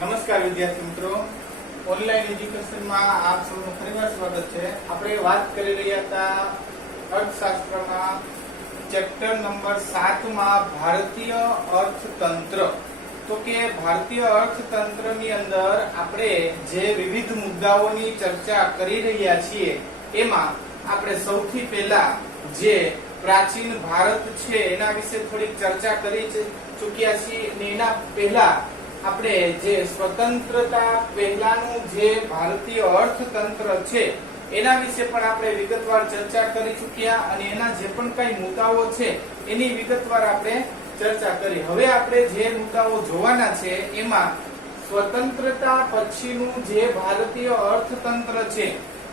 નમસ્કાર વિદ્યાર્થી મિત્રો, ઓનલાઈન એજ્યુકેશનમાં આપ સૌનું ફરીવાર સ્વાગત છે। આપણે વાત કરી રહ્યા હતા અર્થશાસ્ત્રમાં ચેપ્ટર નંબર 7 માં ભારતીય અર્થતંત્ર। તો કે ભારતીય અર્થતંત્રની અંદર આપણે જે વિવિધ મુદ્દાઓની ચર્ચા કરી રહ્યા છીએ એમાં આપણે સૌથી પહેલા જે પ્રાચીન ભારત છે એના વિશે થોડીક ચર્ચા કરી ચૂક્યા છીએ અને એના પહેલા આપણે જે સ્વતંત્રતા પહેલાનું જે ભારતીય અર્થતંત્ર છે એના વિશે પણ આપણે વિગતવાર ચર્ચા કરી ચૂક્યા અને એના જે પણ કઈ મુદ્દાઓ છે એની વિગતવાર આપણે ચર્ચા કરી। હવે આપણે જે મુદ્દાઓ જોવાના છે એમાં સ્વતંત્રતા પછીનું જે ભારતીય અર્થતંત્ર છે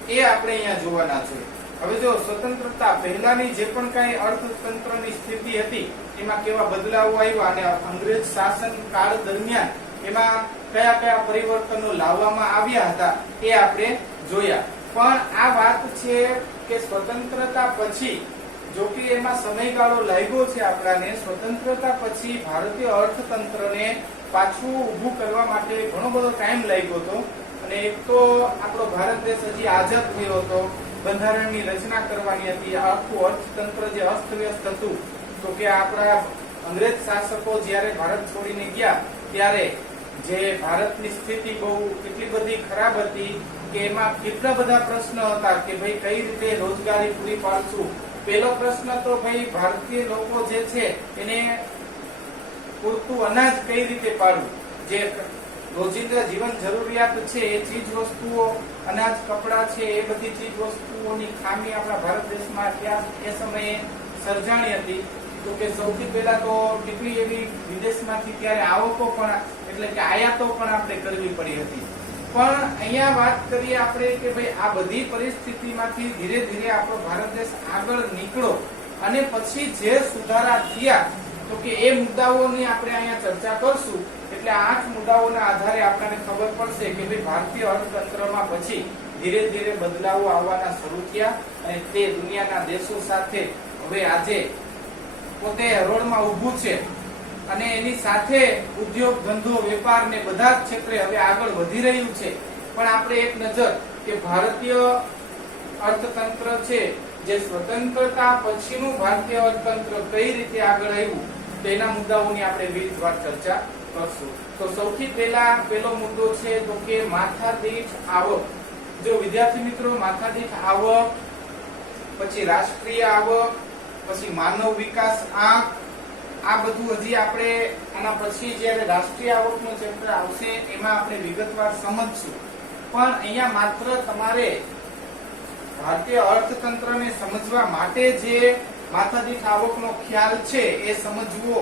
એ આપણે અહીંયા જોવાના છે। હવે જો સ્વતંત્રતા પહેલાની જે પણ કઈ અર્થતંત્રની સ્થિતિ હતી એમાં કેવા બદલાવો આવ્યા અને અંગ્રેજ શાસન કાળ દરમિયાન એમાં કયા કયા પરિવર્તનો લાવવામાં આવ્યા હતા એ આપણે જોયા। પણ આ વાત છે કે સ્વતંત્રતા પછી જો કે એમાં સમયગાળો લાગ્યો છે આપણાને, સ્વતંત્રતા પછી ભારતીય અર્થતંત્રને પાછું ઊભું કરવા માટે ઘણો બધો ટાઈમ લાગ્યો હતો અને એક તો આપણો ભારત દેશ હજી આઝાદ થયો હતો, બંધારણની રચના કરવાની હતી, આખું અર્થતંત્ર જે અસ્તવ્યસ્ત હતું। તો કે આપણા અંગ્રેજ શાસકો જ્યારે ભારત છોડીને ગયા ત્યારે જે ભારતની સ્થિતિ બહુ કેટલી બધી ખરાબ હતી કે એમાં કેટલા બધા પ્રશ્ન હતા કે ભાઈ કઈ રીતે રોજગારી પૂરી પાડશું। પહેલો પ્રશ્ન તો ભાઈ ભારતીય લોકો જે છે એને પૂરતું અનાજ કઈ રીતે પાડવું, જે રોજિંદા જીવન જરૂરિયાત છે એ ચીજ વસ્તુઓ, અનાજ, કપડા છે એ બધી ચીજ વસ્તુઓની ખામી આપણા ભારત દેશમાં ત્યાં એ સમયે સર્જાણી હતી। તો કે સૌથી પહેલા તો કેટલી એવી વિદેશમાંથી ત્યારે આવકો પણ એટલે કે આયાતો પણ આપણે કરવી પડી હતી। પણ અહીંયા વાત કરીએ આપણે કે ભાઈ આ બધી પરિસ્થિતિમાંથી ધીરે ધીરે આપણો ભારત દેશ આગળ નીકળો અને પછી જે સુધારા થયા તો કે એ મુદ્દાઓની આપણે અહીંયા ચર્ચા કરશું। એટલે 8 મુદ્દાઓના આધારે આપણને ખબર પડશે કે ભાઈ ભારતીય અર્થતંત્રમાં પછી ધીરે ધીરે બદલાવો આવવાના શરૂ થયા અને તે દુનિયાના દેશો સાથે હવે આજે પોતે હરોળમાં ઊભું છે અને એની સાથે ઉદ્યોગ, ધંધો, વેપાર ને બધા જ ક્ષેત્રે હવે આગળ વધી રહ્યું છે। પણ આપણે એક નજર કે ભારતીય અર્થતંત્ર છે જે સ્વતંત્રતા પછીનું ભારતીય અર્થતંત્ર કઈ રીતે આગળ આવ્યું તેના મુદ્દાઓની આપણે વિગતવાર ચર્ચા કરશું। તો સૌથી પહેલો મુદ્દો છે તો કે માથાદીઠ આવક। જો વિદ્યાર્થી મિત્રો, માથાદીઠ આવક, પછી રાષ્ટ્રીય આવક, પછી માનવ વિકાસ આંક, આ બધું હજી આપણે આના પછી જ્યારે રાષ્ટ્રીય આવકનો ચેપ્ટર આવશે એમાં આપણે વિગતવાર સમજશું। પણ અહીંયા માત્ર તમારે ભારતીય અર્થતંત્રને સમજવા માટે જે માથાદીઠ આવકનો ખ્યાલ છે એ સમજવો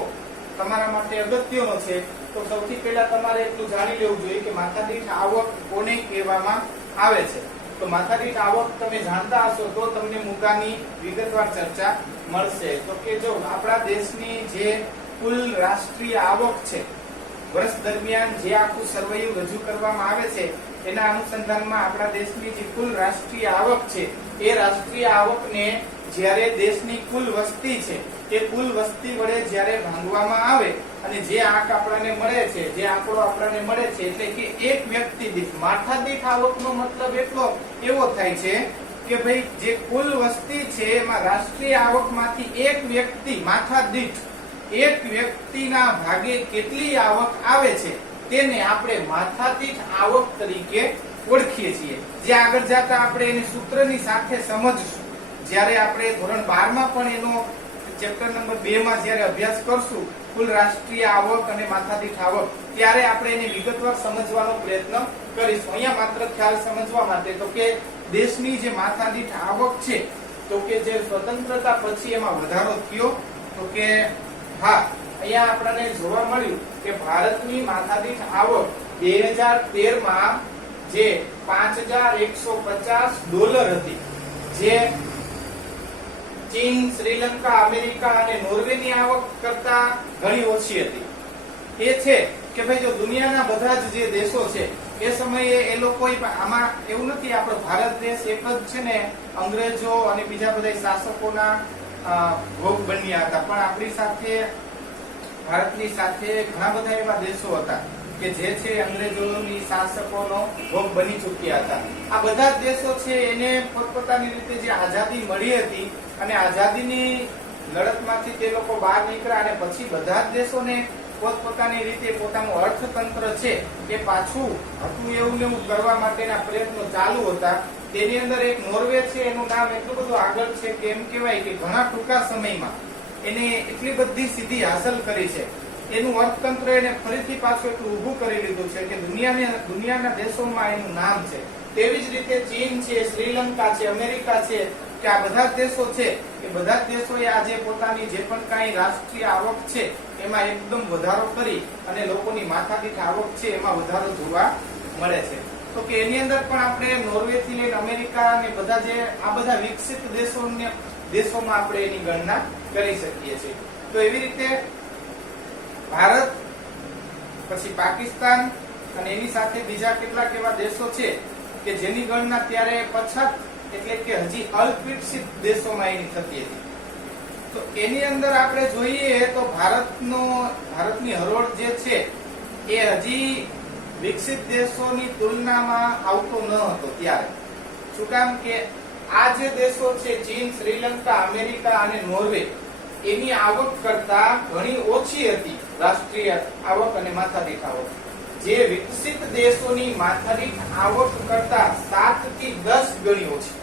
તમારા માટે અગત્યનો છે। તો સૌથી પહેલા તમારે એટલું જાણી લેવું જોઈએ કે માથાદીઠ આવક કોને કહેવામાં આવે છે। તો માથાદીઠ આવક તમે જાણતા હશો તો તમને મુદ્દાની વિગતવાર ચર્ચા મળશે। તો કે જો આપણા દેશની જે કુલ રાષ્ટ્રીય આવક છે, વર્ષ દરમિયાન જે આખું સર્વેયું રજૂ કરવામાં આવે છે એના અનુસંધાનમાં આપણા દેશની જે કુલ રાષ્ટ્રીય આવક છે એ રાષ્ટ્રીય આવકને જ્યારે દેશની કુલ વસ્તી છે એ કુલ વસ્તી વડે જ્યારે ભાંગવામાં આવે અને જે આંક આપણને મળે છે, જે આંકડો આપણને મળે છે એટલે કે એક વ્યક્તિ દીઠ માથાદીઠ આવકનો મતલબ એટલો એવો થાય છે કે ભાઈ જે કુલ વસ્તી છે એમાં રાષ્ટ્રીય આવકમાંથી એક વ્યક્તિ માથાદીઠ એક વ્યક્તિના ભાગે કેટલી આવક આવે છે તેને આપણે માથાદીઠ આવક તરીકે ઓળખીએ છીએ। જે આગળ જતા આપણે એની સૂત્રની સાથે સમજશું, જ્યારે આપણે ધોરણ 12 માં પણ એનો ચેપ્ટર નંબર 2 માં જ્યારે અભ્યાસ કરશું કુલ રાષ્ટ્રીય આવક અને માથાદીઠ આવક, ત્યારે આપણે એને વિગતવાર સમજવાનો પ્રયત્ન કરીશું। અહીંયા માત્ર ખ્યાલ સમજવા માટે તો કે દેશની જે માથાદીઠ આવક છે તો કે જે સ્વતંત્રતા પછી એમાં વધારો થયો તો કે હા, અહીંયા આપણને જોવા મળ્યું કે ભારતની માથાદીઠ આવક 2013 માં જે $5150 હતી, જે ચીન, શ્રીલંકા, અમેરિકા અને નોર્વેની આવક કરતા ઘણી ઓછી હતી। એ છે કે ભાઈ જો દુનિયાના બધા જ જે દેશો છે એ સમયે એ લોકો આમાં એવું નથી આપણો ભારત દેશ એક જ છે ને અંગ્રેજો અને બીજા બધા શાસકોના ભોગ બન્યા હતા, પણ આપણી સાથે ભારતની સાથે ઘણા બધા એવા દેશો હતા કે જે છે અંગ્રેજોની શાસકોનો ભોગ બની ચૂક્યા હતા. આ બધા જ દેશો છે એને પોતપોતાની રીતે જે આઝાદી મળી હતી અને આઝાદીની લડતમાંથી તે લોકો બહાર નીકળ્યા અને પછી બધા જ દેશોને પોતપોતાની રીતે પોતાનું અર્થતંત્ર છે એ પાછું હતું એવું ને એવું કરવા માટેના પ્રયત્નો ચાલુ હતા. તેની અંદર એક નોર્વે છે, એનું નામ એટલું બધું આગળ છે કે એમ કહેવાય કે ઘણા ટૂંકા સમયમાં એને એટલી બધી સિદ્ધિ હાંસલ કરી છે. એનું અર્થતંત્ર એને ફરીથી પાછું એટલું ઊભું કરી લીધું છે કે દુનિયાના દેશોમાં એનું નામ છે. તેવી જ રીતે ચીન છે, શ્રીલંકા છે, અમેરિકા છે, કે આ બધા જ દેશો છે એ બધા જ દેશોએ આજે પોતાની જે પણ કાંઈ રાષ્ટ્રીય આવક છે એમાં એકદમ વધારો કરી અને લોકોની માથાદીઠ આવક છે એમાં વધારો જોવા મળે છે. તો કે એની અંદર પણ આપણે નોર્વે થી લઈને અમેરિકા અને બધા જે આ બધા વિકસિત દેશોમાં આપણે એની ગણના કરી શકીએ છીએ. તો એવી રીતે ભારત, પછી પાકિસ્તાન અને એની સાથે બીજા કેટલાક એવા દેશો છે કે જેની ગણના ત્યારે પછાત એટલે કે હજી અલ્પવિકસિત દેશોમાં એની થતી હતી. તો એની અંદર આપણે જોઈએ તો ભારતની હરોળ જે છે એ હજી વિકસિત દેશોની તુલનામાં આવતો ન હતો ત્યારે. શું કામ કે આ જે દેશો છે ચીન, શ્રીલંકા, અમેરિકા અને નોર્વે એની આવક કરતા ઘણી ઓછી હતી રાષ્ટ્રીય આવક અને માથાદીઠ આવક. જે વિકસિત દેશોની માથાદીઠ આવક કરતા 7 થી 10 ગણી ઓછી,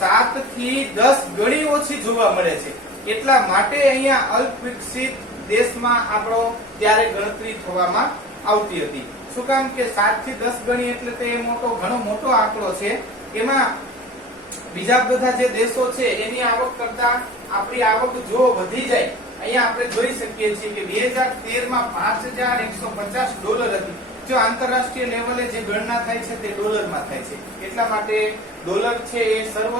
7 થી 10 ગણી ઓછી જોવા મળે છે. એટલા માટે અહીંયા અલ્પ વિકસિત દેશમાં આપણો ત્યારે ગણતરી થવામાં આવતી હતી. શું કામ કે 7 થી 10 ગણી એટલે તે ઘણો મોટો આંકડો છે. એમાં બીજા બધા જે દેશો છે એની આવક કરતા આપણી આવક જો વધી જાય, અહીંયા આપણે જોઈ શકીએ છીએ કે 2013 માં $5,150 હતી. જો આંતરરાષ્ટ્રીય લેવલે જે ગણના થાય છે તે ડોલરમાં થાય છે. એટલા માટે ડોલર છે એ સર્વ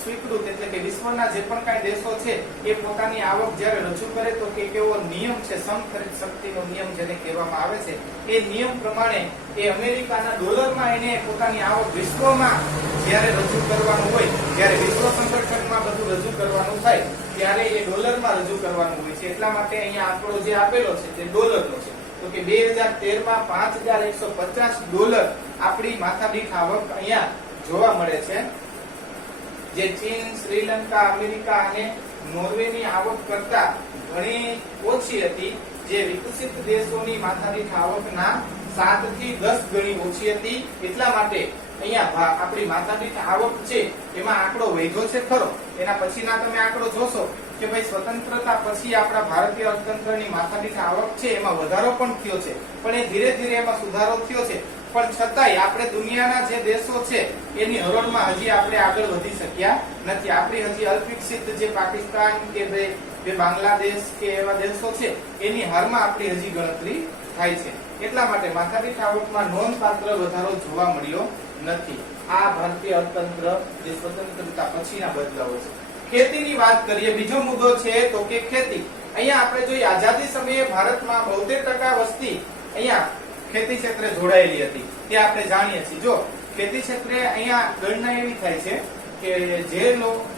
સ્વીકૃત એટલે કે વિશ્વના જે પણ કાંઈ દેશો છે એ પોતાની આવક જ્યારે રજૂ કરે તો કે કેવો નિયમ છે, સમખરીદ શક્તિનો નિયમ જેને કહેવામાં આવે છે, એ નિયમ પ્રમાણે એ અમેરિકાના ડોલરમાં એને પોતાની આવક વિશ્વમાં જ્યારે રજૂ કરવાનું હોય, જ્યારે વિશ્વ સંગઠનમાં બધું રજૂ કરવાનું થાય ત્યારે એ ડોલરમાં રજૂ કરવાનું હોય છે. એટલા માટે અહીંયા આંકડો જે આપેલો છે તે ડોલરનો છે. તો કે 2013 માં $5,150 આપણી માથાદીઠ આવક અહીંયા જોવા મળે છે. જે ચીન, શ્રીલંકા, અમેરિકા અને નોર્વેની આવક કરતા ઘણી ઓછી હતી. જે વિકસિત દેશોની માથાદીઠ આવકના 7 થી 10 ગણી ઓછી હતી. એટલા માટે અહીંયા આપણી માથાદીઠ આવક છે એમાં આંકડો વધ્યો છે ખરો. એના પછીના તમે આંકડો જોશો કે ભાઈ સ્વતંત્રતા પછી આપણા ભારતીય અર્થતંત્રની માથાદીઠ આવક છે એમાં વધારો પણ થયો છે, પણ એ ધીરે ધીરે એમાં સુધારો થયો છે. પણ છતાંય આપણે દુનિયાના જે દેશો છે એની હરોળમાં હજી આપણે આગળ વધી શક્યા નથી. આપણી હજી અલ્પવિકસિત જે પાકિસ્તાન કે જે બાંગ્લાદેશ કે એવા દેશો છે એની હારમાં આપણી હજી ગણતરી થાય છે. એટલા માટે માથાદીઠ આવકમાં નોંધપાત્ર વધારો જોવા મળ્યો નથી. આ ભારતીય અર્થતંત્ર જે સ્વતંત્રતા પછીના બદલાવો છે. ખેતીની વાત કરીએ, બીજો મુદ્દો છે તો કે ખેતી. અહીંયા આપણે જોઈએ આઝાદી સમયે ભારતમાં 72% વસ્તી અહીંયા ખેતી ક્ષેત્રે જોડાયેલી હતી તે આપણે જાણીએ છીએ. જો ખેતી ક્ષેત્રે અહીંયા ગણના એવી થાય છે કે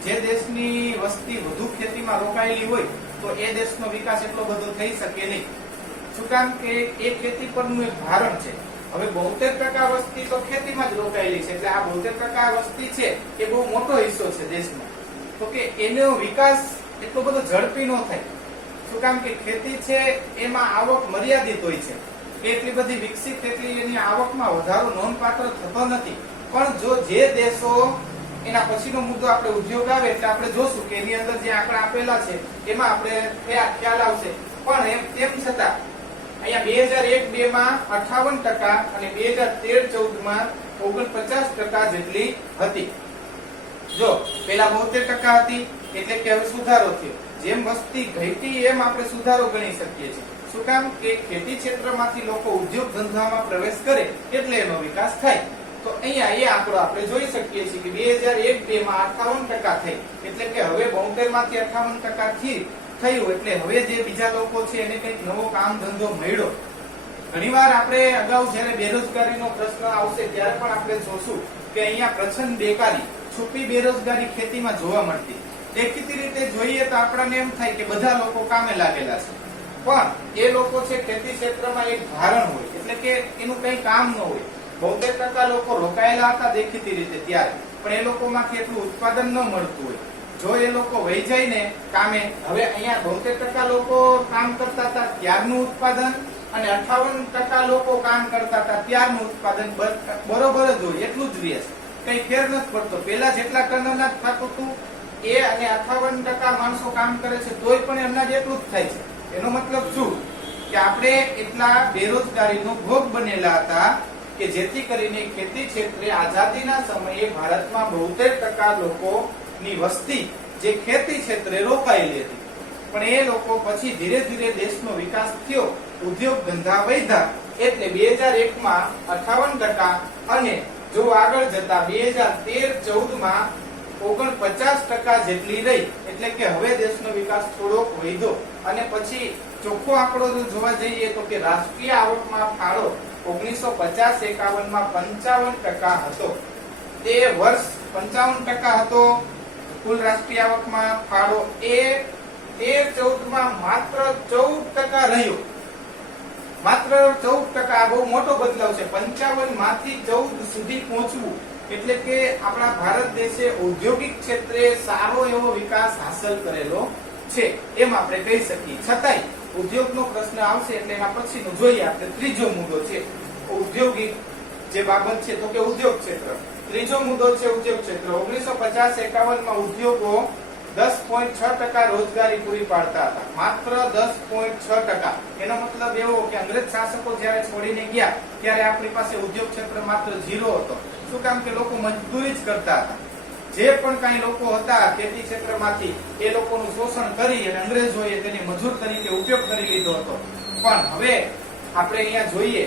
જે દેશની વસ્તી વધુ ખેતીમાં રોકાયેલી હોય તો એ દેશનો વિકાસ એટલો બધો થઈ શકે નહીં. શું કામ કે એ ખેતી પરનું એક ભારણ છે. હવે 72% વસ્તી તો ખેતીમાં જ રોકાયેલી છે, એટલે આ 72% વસ્તી છે એ બહુ મોટો હિસ્સો છે દેશનો. તો કે એનો વિકાસ એટલો બધો ઝડપી ન થાય. શું કામ કે ખેતી છે એમાં આવક મર્યાદિત હોય છે. એટલી બધી વિકસિત એટલી એની આવકમાં વધારો નોંધપાત્ર થતો નથી. પણ જો જે દેશો, એના પછીનો મુદ્દો આપણે ઉદ્યોગ આવે એટલે આપણે જોશું કે એની અંદર જે આંકડા આપેલા છે એમાં આપણે ખ્યાલ આવશે. પણ તેમ છતાં અહીંયા 2001-2 માં 58% અને 2013-14 માં 49% જેટલી હતી. જો પેલા 72% હતી એટલે કે હવે સુધારો થયો. જેમ વસ્તી ઘટી એમ આપણે સુધારો ગણી શકીએ છીએ. શું કામ કે ખેતી ક્ષેત્રમાંથી લોકો ઉદ્યોગ ધંધામાં પ્રવેશ કરે એટલે એનો વિકાસ થાય. તો અહીંયા એ આંકડો આપણે જોઈ શકીએ છીએ કે 2001-2 માં 58% થઈ, એટલે કે હવે 72 માંથી 58% થયું. એટલે હવે જે બીજા લોકો છે એને કંઈક નવો કામ ધંધો મળ્યો. ઘણીવાર આપણે અગાઉ જ્યારે બેરોજગારીનો પ્રશ્ન આવશે ત્યારે પણ આપણે જોશું કે અહીંયા પ્રચંડ બેકારી, છુપી બેરોજગારી ખેતીમાં જોવા મળતી. દેખીતી રીતે જોઈએ તો આપણને એમ થાય કે બધા લોકો કામે લાગેલા છે. પણ એ લોકો છે ખેતી ક્ષેત્રમાં એક ભારણ હોય, એટલે કે એનું કઈ કામ ન હોય. 72% લોકો રોકાયેલા હતા દેખીતી રીતે ત્યારે, પણ એ લોકોમાંથી એટલું ઉત્પાદન ન મળતું હોય. જો એ લોકો વહી જાય ને કામે, હવે અહીંયા 72% લોકો કામ કરતા હતા ત્યારનું ઉત્પાદન અને 58% લોકો કામ કરતા હતા ત્યારનું ઉત્પાદન બરોબર જ હોય, એટલું જ રહે છે, કઈ ફેર નથી પડતો. પેલા જેટલા ટન અનાજ થતું હતું એ અને 58% માણસો કામ કરે છે તોય પણ અનાજ એટલું જ થાય છે. એનો મતલબ શું કે આપણે એટલા બેરોજગારીનો ભોગ બનેલા હતા કે જેથી કરીને ખેતી ક્ષેત્રે આઝાદીના સમયે ભારતમાં 72% લોકોની વસ્તી જે ખેતી ક્ષેત્રે રોકાયેલી હતી. પણ એ લોકો પછી ધીરે ધીરે દેશનો વિકાસ થયો, ઉદ્યોગ ધંધા વધ્યા, એટલે 2001માં 58% અને જો આગળ જતા 2013-14માં 49% જેટલી રહી. એટલે કે હવે દેશનો વિકાસ થોડોક વધ્યો. અને પછી ચોખ્ખો આંકડો જો જોવા જઈએ તો કે રાષ્ટ્રીય આવકમાં ફાળો 1950-51માં 55% હતો. તે વર્ષ 55% હતો કુલ રાષ્ટ્રીય આવકમાં ફાળો. એ 13-14માં માત્ર 14% રહ્યો. માત્ર 14%. આ બહુ મોટો બદલાવ છે. 55 માંથી 14 સુધી પહોંચવું એટલે કે આપણા ભારત દેશે ઔદ્યોગિક ક્ષેત્રે સારો એવો વિકાસ હાંસલ કરેલો છે એમ આપણે કહી શકીએ. છતાંય ઉદ્યોગનો પ્રશ્ન આવશે એટલે એના પછીનો જોઈએ આપણે. ત્રીજો મુદ્દો છે ઔદ્યોગિક જે બાબત છે તો કે ઉદ્યોગ ક્ષેત્ર. ત્રીજો મુદ્દો છે ઉદ્યોગ ક્ષેત્ર. 1950-51માં ઉદ્યોગો 10.6% રોજગારી પૂરી પાડતા હતા. માત્ર 10.6%. એનો મતલબ એવો કે અંગ્રેજ શાસકો જ્યારે છોડીને ગયા ત્યારે આપણી પાસે ઉદ્યોગ ક્ષેત્ર માત્ર 0 હતો. શું કામ કે લોકો મજદૂરી જ કરતા હતા. જે પણ કઈ લોકો હતા ખેતી ક્ષેત્રમાંથી એ લોકોનું શોષણ કરી અને અંગ્રેજોએ તેને મજૂર તરીકે ઉપયોગ કરી લીધો હતો. પણ હવે આપણે અહીંયા જોઈએ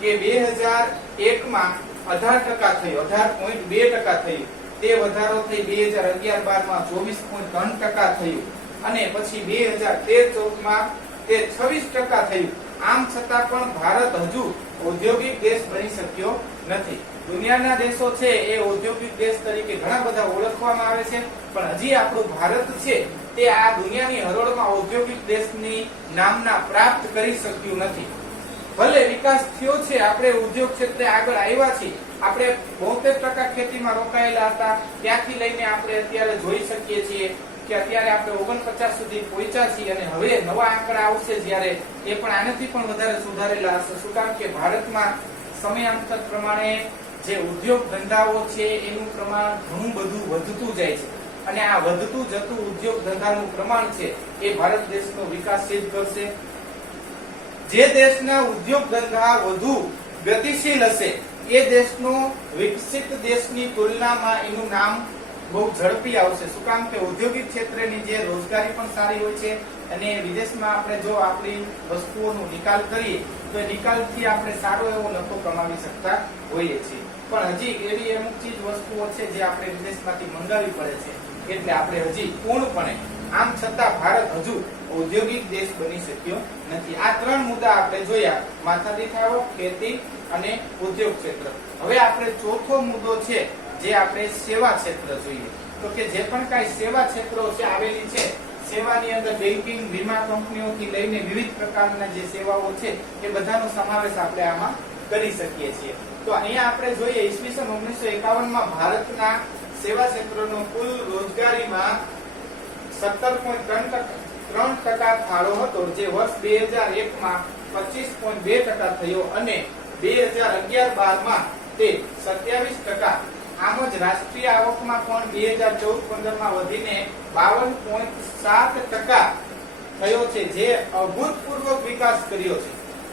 કે 2001માં 18% થયું, 18.2% થયું. તે વધારો થઈ 2011-12માં 24.3% થયું અને પછી 2013-14માં તે 26% થયું. આમ છતાં પણ ભારત હજુ ઔદ્યોગિક દેશ બની શક્યો નથી. દુનિયાના દેશો છે એ ઔદ્યોગિક દેશ તરીકે ઘણા બધા ઓળખવામાં આવે છે, પણ હજી આપણું ભારત છે તે આ દુનિયાની હરોળમાં ઔદ્યોગિક દેશની નામના પ્રાપ્ત કરી શક્યું નથી. ભલે વિકાસ થયો છે, આપણે ઉદ્યોગ ક્ષેત્રે આગળ આવ્યા છીએ, આપણે 72% ખેતીમાં રોકાયેલા હતા, ત્યાંથી લઈને આપણે અત્યારે જોઈ શકીએ છીએ કે અત્યારે આપણે 49 સુધી પહોંચ્યા છીએ અને હવે નવા આંકડા આવશે જ્યારે એ પણ આનાથી પણ વધારે સુધારેલા હશે. શું કામ કે ભારતમાં સમયાંતર પ્રમાણે જે ઉદ્યોગ ધંધાઓ છે એનું પ્રમાણ ઘણું બધું વધતું જાય છે અને આ વધતું જતું ઉદ્યોગ ધંધાનું પ્રમાણ છે એ ભારત દેશનો વિકાસ સિદ્ધ કરશે. જે દેશના ઉદ્યોગ ધંધા વધુ ગતિશીલ હશે એ દેશનો વિકસિત દેશની તુલનામાં એનું નામ બહુ ઝડપી આવશે. શું કામ કે ઔદ્યોગિક ક્ષેત્રની જે રોજગારી પણ સારી હોય છે અને વિદેશમાં આપણે જો આપણી વસ્તુઓનો નિકાલ કરીએ તો એ નિકાલથી આપણે સારો એવો નફો કમાવી શકતા હોઈએ છીએ. પણ હજી એવી અમુક ચીજ વસ્તુઓ છે જે આપણે વિદેશમાંથી મંગાવવી પડે છે, એટલે આપણે હજી પૂર્ણપણે આમ છતાં ભારત હજુ ઔદ્યોગિક દેશ બની શક્યો નથી. આ 3 મુદ્દા આપણે જોયા: માથાદીઠ આવક, ખેતી અને ઉદ્યોગ ક્ષેત્ર. હવે આપણે ચોથો મુદ્દો છે જે આપણે સેવા ક્ષેત્ર જોઈએ. તો કે જે પણ કઈ સેવા ક્ષેત્રો છે આવેલી છે, સેવાની અંદર બેન્કિંગ, વીમા કંપનીઓથી લઈને વિવિધ પ્રકારના જે સેવાઓ છે એ બધાનો સમાવેશ આપણે આમાં કરી શકીએ છીએ. તો અહીંયા આપણે જોઈએ ઈસવીસન 1951માં ભારતના સેવા ક્ષેત્રનો કુલ રોજગારીમાં 17.3% ફાળો હતો, જે વર્ષ 2001માં 25.2% થયો અને 2011-12માં તે 27%. આમ જ રાષ્ટ્રીય આવકમાં પણ 2014-15માં વધીને 52.7% થયો છે, જે અભૂતપૂર્વ વિકાસ કર્યો છે.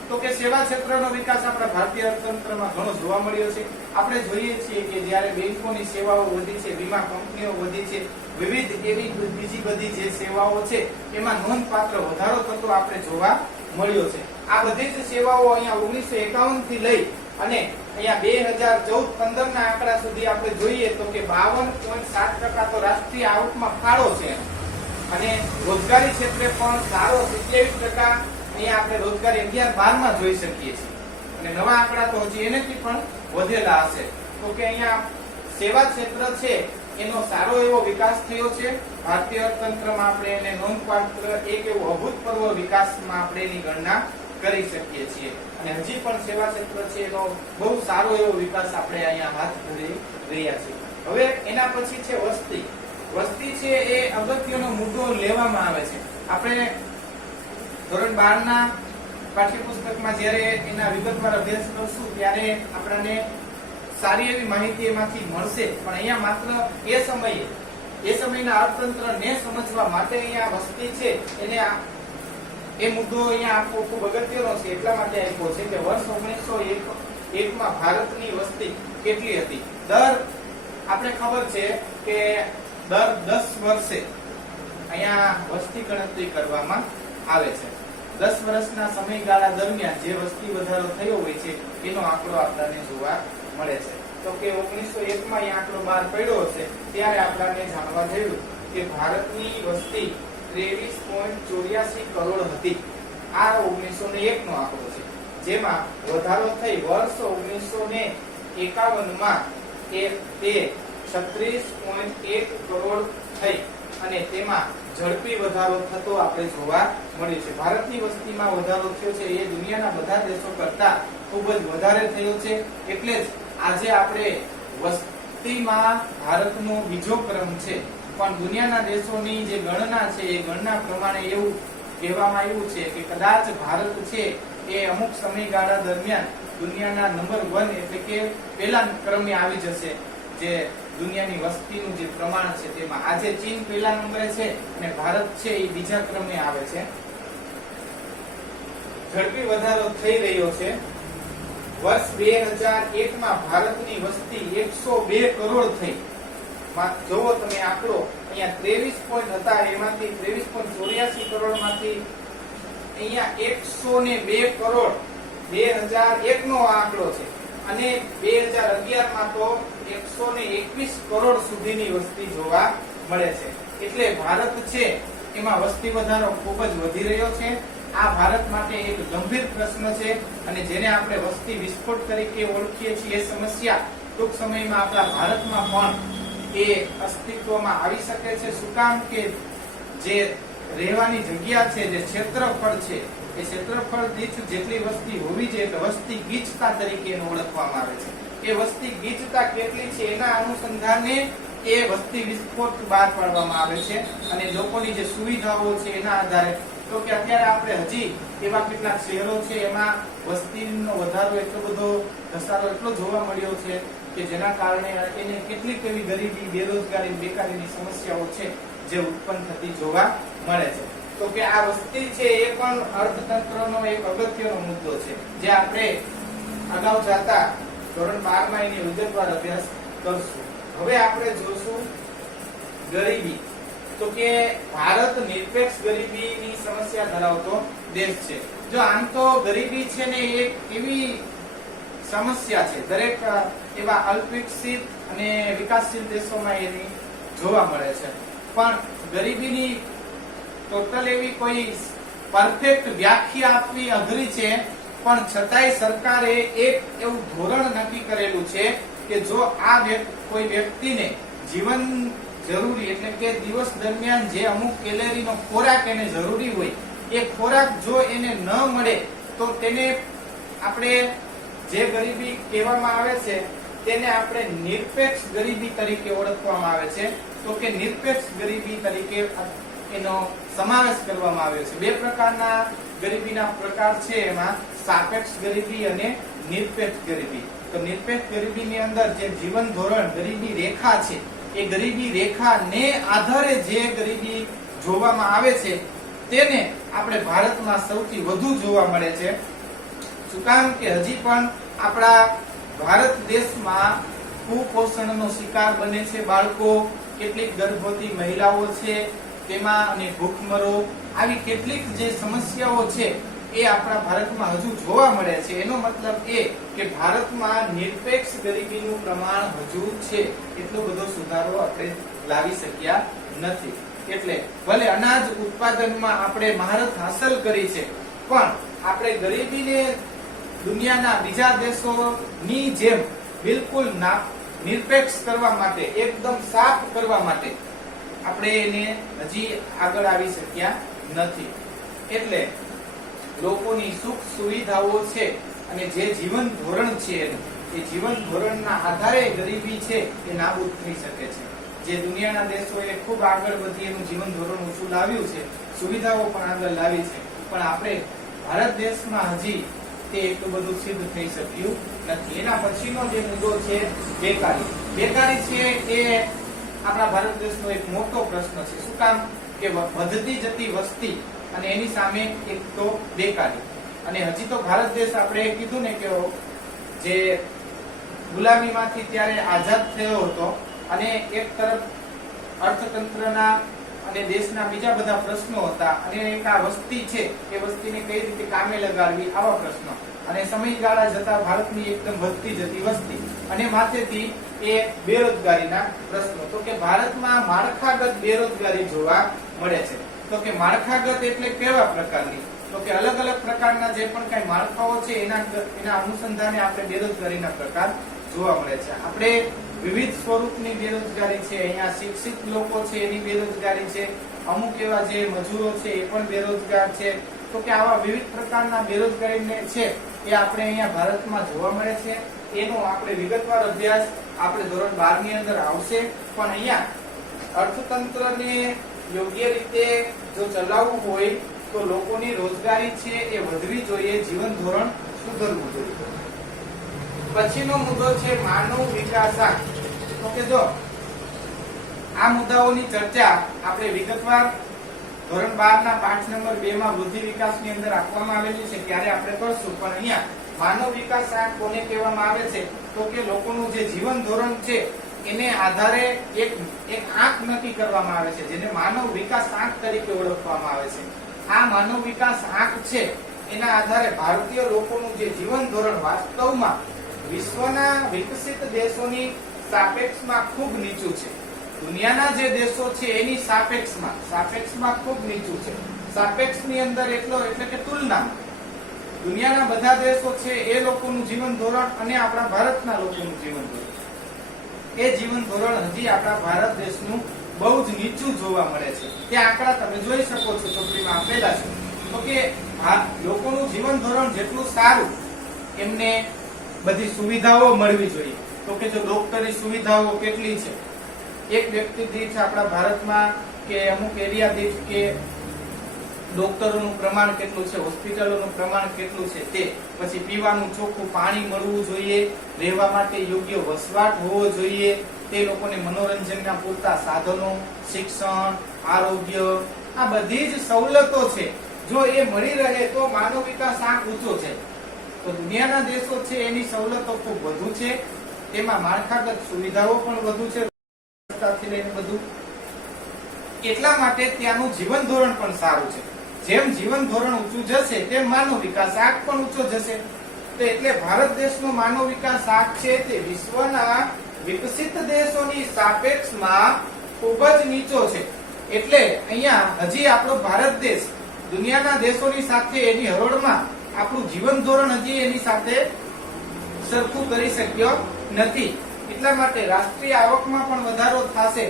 તો કે સેવા ક્ષેત્રનો વિકાસ આપણા ભારતીય અર્થતંત્રમાં ઘણો જોવા મળ્યો છે. આપણે જોઈએ છીએ કે જ્યારે બેંકોની સેવાઓ વધી છે, વીમા કંપનીઓ વધી છે, વિવિધ એવી બીજી બધી જે સેવાઓ છે એમાં નોંધપાત્ર વધારો થતો આપણે જોવા મળ્યો છે. આ બધી જ સેવાઓ અહીંયા 1951 થી લઈ અને અહીંયા 2014-15 ના આંકડા સુધી આપણે જોઈએ તો કે 52.7% તો રાષ્ટ્રીય આવકમાં ફાળો છે અને રોજગારી ક્ષેત્રે પણ સારો 27% અહીંયા આપણે રોજગારી 11-12માં જોઈ શકીએ છીએ અને નવા આંકડા તો હજી એનાથી પણ વધેલા હશે. તો કે અહીંયા સેવા ક્ષેત્ર છે એનો સારો એવો વિકાસ થયો છે. ભારતીય અર્થતંત્રમાં આપણે એને નોંધપાત્ર એક એવો અભૂતપૂર્વ વિકાસમાં આપણે એની ગણના કરી શકીએ છીએ. અને હજી પણ સેવા ક્ષેત્ર છે એનો બહુ સારો એવો વિકાસ આપણે અહીંયા હાથ ધરી રહ્યા છીએ. હવે એના પછી છે વસ્તી. વસ્તી છે એ અગત્યનો મુદ્દો લેવામાં આવે છે. આપણે ધોરણ 12 ના પાઠ્યપુસ્તકમાં જ્યારે એના વિગતવાર અભ્યાસ કરશું ત્યારે આપણને સારી એવી માહિતી એમાંથી મળશે. પણ અહીંયા માત્ર એ સમયના અર્થતંત્રને સમજવા માટે અહીંયા વસ્તી છે એને એ મુદ્દો અહીંયા આપવો ખૂબ અગત્યનો છે. એટલા માટે આપ્યો છે કે વર્ષ 1901 માં ભારતની વસ્તી કેટલી હતી. આપણે ખબર છે કે દર 10 વર્ષે અહીંયા વસ્તી ગણતરી કરવામાં આવે છે. 10 વર્ષના સમયગાળા દરમિયાન જે વસ્તી વધારો થયો હોય છે એનો આંકડો આપણને જોવા મળે છે. તો કે 1901 માં એ આંકડો બહાર પડ્યો હશે ત્યારે આપણને જાણવા થયું કે ભારતની વસ્તી 23.84 કરોડ હતી. આ 1901 નો આંકડો છે, જેમાં વધારો થઈ વર્ષ 1951 માં તે 36.1 કરોડ થઈ અને તેમાં ઝડપી વધારો થતો આપણે જોવા મળ્યો છે. ભારતની વસ્તીમાં વધારો થયો છે એ દુનિયાના બધા દેશો કરતા ખૂબ જ વધારે થયો છે. એટલે જ આજે આપણે વસ્તીમાં ભારતનો બીજો ક્રમ છે. પણ દુનિયાના દેશોની જે ગણના છે એ ગણના પ્રમાણે એવું કહેવામાં આવ્યું છે કે કદાચ ભારત છે એ અમુક સમયગાળા દરમિયાન દુનિયાના નંબર 1 એટલે કે પહેલા ક્રમે આવી જશે. જે દુનિયાની વસ્તીનું જે પ્રમાણ છે તેમાં આજે ચીન પહેલા નંબરે છે અને ભારત છે એ બીજા ક્રમે આવે છે. ઝડપી વધારો થઈ રહ્યો છે. વર્ષ 2001 માં ભારતની વસ્તી 102 કરોડ થઈ. જોવો તમે આંકડો અહીંયા 23 પોઈન્ટ હતા એમાંથી 23.84 કરોડ માંથી અહીંયા 102 કરોડ 2001 નો આંકડો છે અને 2011 માં તો 121 કરોડ સુધીની વસ્તી જોવા મળે છે. એટલે ભારત છે એમાં વસ્તી વધારો ખૂબ જ વધી રહ્યો છે. આ ભારત માટે એક ગંભીર પ્રશ્ન છે અને જેને આપણે વસ્તી વિસ્ફોટ તરીકે ઓળખીએ છીએ એ સમસ્યા ટૂંક સમયમાં આપણા ભારતમાં પણ એ અસ્તિત્વમાં આવી શકે છે. શું કામ કે જે રહેવાની જગ્યા છે, જે ક્ષેત્રફળ છે, એ ક્ષેત્રફળ દીઠ જેટલી વસ્તી હોવી જોઈએ એટલે વસ્તી ગીચતા તરીકે એને ઓળખવામાં આવે છે. એ વસ્તી ગીચતા કેટલી છે એના અનુસંધાને એ વસ્તી વિસ્ફોટ બહાર પાડવામાં આવે છે અને લોકોની જે સુવિધાઓ છે એના આધારે. તો કે અત્યારે આપણે હજી એવા કેટલાક શહેરો છે એમાં વસ્તીનો વધારો એટલો બધો ઘસારો એટલો જોવા મળ્યો છે કે જેના કારણે એને કેટલીક એવી ગરીબી, બેરોજગારી, બેકારીની સમસ્યાઓ છે જે ઉત્પન્ન થતી જોવા મળે છે. તો કે આ વસ્તી છે એ પણ અર્થતંત્રનો એક અગત્યનો મુદ્દો છે જે આપણે અગાઉ જતા ધોરણ 12 માં એની વિગતવાર અભ્યાસ કરશું. હવે આપણે જોશું ગરીબી. તો કે ભારત નિરપેક્ષ ગરીબીની સમસ્યા ધરાવતો દેશ છે. જો આમ તો ગરીબી છે ને એક એવી સમસ્યા છે દરેક એવા અલ્પવિકસિત અને વિકાસશીલ દેશોમાં એની જોવા મળે છે. પણ ગરીબીની ટોટલ એવી કોઈ પરફેક્ટ વ્યાખ્યા આપવી અઘરી છે. પણ છતાંય સરકારે એક એવું ધોરણ નક્કી કરેલું છે કે જો આ કોઈ વ્યક્તિને જીવન જરૂરી એટલે કે દિવસ દરમિયાન જે અમુક કેલરીનો ખોરાક એને જરૂરી હોય એ ખોરાક જો એને ન મળે તો તેને આપણે જે ગરીબી કહેવામાં આવે છે તેને આપણે નિરપેક્ષ ગરીબી તરીકે ઓળખવામાં આવે છે. તો કે નિરપેક્ષ ગરીબી તરીકે એનો સમાવેશ કરવામાં આવ્યો છે. બે પ્રકારના ગરીબીના પ્રકાર છે એમાં સાપેક્ષ ગરીબી અને નિરપેક્ષ ગરીબી. તો નિરપેક્ષ ગરીબીની અંદર જે જીવન ધોરણ ગરીબી રેખા છે એ ગરીબી રેખાને આધારે જે ગરીબી જોવામાં આવે છે તેને આપણે ભારતમાં સૌથી વધુ જોવા મળે છે. શું કામ કે હજી પણ આપણા ભારત દેશમાં કુપોષણનો શિકાર બને છે બાળકો, કેટલીક ગર્ભવતી મહિલાઓ છે તેમાં અને ભૂખમરો આવી કેટલીક જે સમસ્યાઓ છે એ આપણા ભારતમાં હજુ જોવા મળે છે. એનો મતલબ એ કે ભારતમાં નિરપેક્ષ ગરીબીનું પ્રમાણ હજુ છે. એટલો બધો સુધારો આપણે લાવી શક્યા નથી. એટલે ભલે અનાજ ઉત્પાદનમાં આપણે મહારત હાંસલ કરી છે પણ આપણે ગરીબીને દુનિયાના બીજા દેશોની જેમ બિલકુલ નિરપેક્ષ કરવા માટે, એકદમ સાફ કરવા માટે આપણે એને હજી આગળ આવી શક્યા નથી. એટલે લોકોની સુખ સુવિધાઓ છે અને જે જીવન ધોરણ છે એ જીવન ધોરણના આધારે ગરીબી છે એ નાબૂદ થઈ શકે છે. જે દુનિયાના દેશોએ ખૂબ આગળ વધી એનું જીવન ધોરણ ઊંચું લાવ્યું છે, સુવિધાઓ પણ આગળ લાવી છે, પણ આપણે ભારત દેશમાં હજી તે એટલું બધું સિદ્ધ થઈ શક્યું નથી. એના પછીનો જે મુદ્દો છે બેકારી. બેકારી છે એ આપણા ભારત દેશનો એક મોટો પ્રશ્ન છે. શું કામ? કે વધતી જતી વસ્તી અને એની સામે એક તો બેકારી. અને હજી તો ભારત દેશ આપણે કીધું ને કે જે ગુલામીમાંથી ત્યારે આઝાદ થયો હતો અને એક તરફ અર્થતંત્રના અને દેશના બીજા બધા પ્રશ્નો હતા અને એક આ વસ્તી છે એ વસ્તીને કઈ રીતે કામે લગાડવી આવા પ્રશ્નો અને સમયગાળા જતા ભારતની એકદમ વધતી જતી વસ્તી અને માથેથી એ બેરોજગારીના પ્રશ્નો. તો કે ભારતમાં માળખાગત બેરોજગારી જોવા મળે છે. તો કે માળખાગત એટલે કેવા પ્રકારની? તો કે અલગ અલગ પ્રકારના જે પણ કઈ માળખાઓ છે એના અનુસંધાને આપણે બેરોજગારીના પ્રકાર જોવા મળે છે. આપણે વિવિધ સ્વરૂપની બેરોજગારી છે. અહીંયા શિક્ષિત લોકો છે એની બેરોજગારી છે, અમુક એવા જે મજૂરો છે એ પણ બેરોજગાર છે. તો કે આવા વિવિધ પ્રકારના બેરોજગારીને છે એ આપણે અહીંયા ભારતમાં જોવા મળે છે. એનો આપણે વિગતવાર અભ્યાસ આપણે ધોરણ 12 ની અંદર આવશે. પણ અહીંયા અર્થતંત્રને યોગ્ય રીતે જો ચલાવવું હોય તો લોકોની રોજગારી છે એ વધવી જોઈએ, જીવન ધોરણ સુધરવું જોઈએ. પછીનો મુદ્દો છે માનવ વિકાસાંક. તો કે જો આ મુદ્દાઓની ચર્ચા આપણે વિગતવાર ધોરણ 12 ના પાઠ નંબર 2 માં વૃદ્ધિ વિકાસની અંદર આપવામાં આવેલી છે ત્યારે આપણે કરશું. પણ અહીંયા માનવ વિકાસાંક કોને કહેવામાં આવે છે? તો કે લોકોનું જે જીવન ધોરણ છે એને આધારે એક આંક નક્કી કરવામાં આવે છે જેને માનવ વિકાસ આંક તરીકે ઓળખવામાં આવે છે. આ માનવ વિકાસ આંક છે એના આધારે ભારતીય લોકોનું જે જીવન ધોરણ વાસ્તવમાં વિશ્વના વિકસિત દેશોની સાપેક્ષમાં ખૂબ નીચું છે. દુનિયાના જે દેશો છે એની સાપેક્ષમાં ખૂબ નીચું છે. સાપેક્ષની અંદર એટલે કે તુલના દુનિયાના બધા દેશો છે એ લોકોનું જીવન ધોરણ અને આપણા ભારતના લોકોનું જીવન ધોરણ, એ જીવન ધોરણ હજી આપણા ભારત દેશનું બહુ જ નીચું જોવા મળે છે. તે આંકડા તમે જોઈ શકો છો, ચોપડીમાં આપેલા છે. તો કે લોકોનું જીવન ધોરણ જેટલું સારું એમને બધી સુવિધાઓ મળવી જોઈએ. તો કે જો ડોક્ટરી સુવિધાઓ કેટલી છે એક વ્યક્તિ દીઠ આપણા ભારતમાં કે અમુક એરિયા દીઠ કે ડોક્ટરોનું પ્રમાણ કેટલું છે, હોસ્પિટલોનું પ્રમાણ કેટલું છે તે, પછી પીવાનું ચોખ્ખું પાણી મળવું જોઈએ, રહેવા માટે યોગ્ય વસવાટ હોવો જોઈએ, તે લોકોને મનોરંજનના પૂરતા સાધનો, શિક્ષણ, આરોગ્ય, આ બધી જ સવલતો છે જો એ મળી રહે તો માનવ વિકાસ આંક ઊંચો છે. તો દુનિયાના દેશો છે એની સવલતો ખૂબ વધુ છે, તેમાં માળખાગત સુવિધાઓ પણ વધુ છે બધું, એટલા માટે ત્યાંનું જીવન ધોરણ પણ સારું છે. જેમ જીવન ધોરણ ઊંચું જશે તેમ માનવ વિકાસ આંક પણ ઊંચો જશે. તો એટલે ભારત દેશનો માનવ વિકાસ આંક છે તે વિશ્વના વિકસિત દેશોની સાપેક્ષમાં ખૂબ જ નીચો છે. એટલે અહીંયા હજી આપણો ભારત દેશ દુનિયાના દેશોની સાથે એની હરોળમાં આપણું જીવન ધોરણ હજી એની સાથે સરખું કરી શક્યો નથી. એટલા માટે રાષ્ટ્રીય આવકમાં પણ વધારો થશે,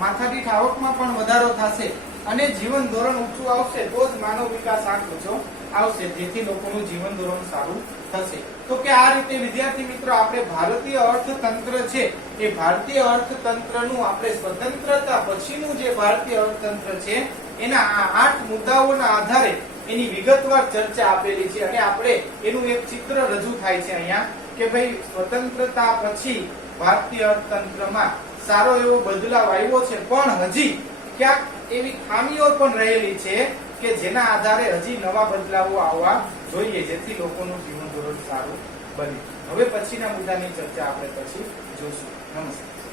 માથાદીઠ આવકમાં પણ વધારો થશે અને જીવન ધોરણ ઊંચું આવશે તો જ માનવ વિકાસ આંક ઊંચો આવશે, જેથી લોકોનું જીવન ધોરણ સારું થશે. તો કે આ રીતે વિદ્યાર્થી મિત્રો આપણે ભારતીય અર્થતંત્ર છે એ ભારતીય અર્થતંત્રનું આપણે સ્વતંત્રતા પછીનું જે ભારતીય અર્થતંત્ર છે એના આ 8 મુદ્દાઓના આધારે એની વિગતવાર ચર્ચા આપેલી છે અને આપણે એનું એક ચિત્ર રજૂ થાય છે અહીંયા કે ભાઈ સ્વતંત્રતા પછી ભારતીય અર્થતંત્રમાં સારો એવો બદલાવ આવ્યો છે, પણ હજી ક્યાંક એવી ખામીઓ પણ રહેલી છે કે જેના આધારે હજી નવા બદલાવો આવવા જોઈએ જેથી લોકોનું જીવન ધોરણ સારું બને. હવે પછીના મુદ્દાની ચર્ચા આપણે પછી જોશું. નમસ્કાર.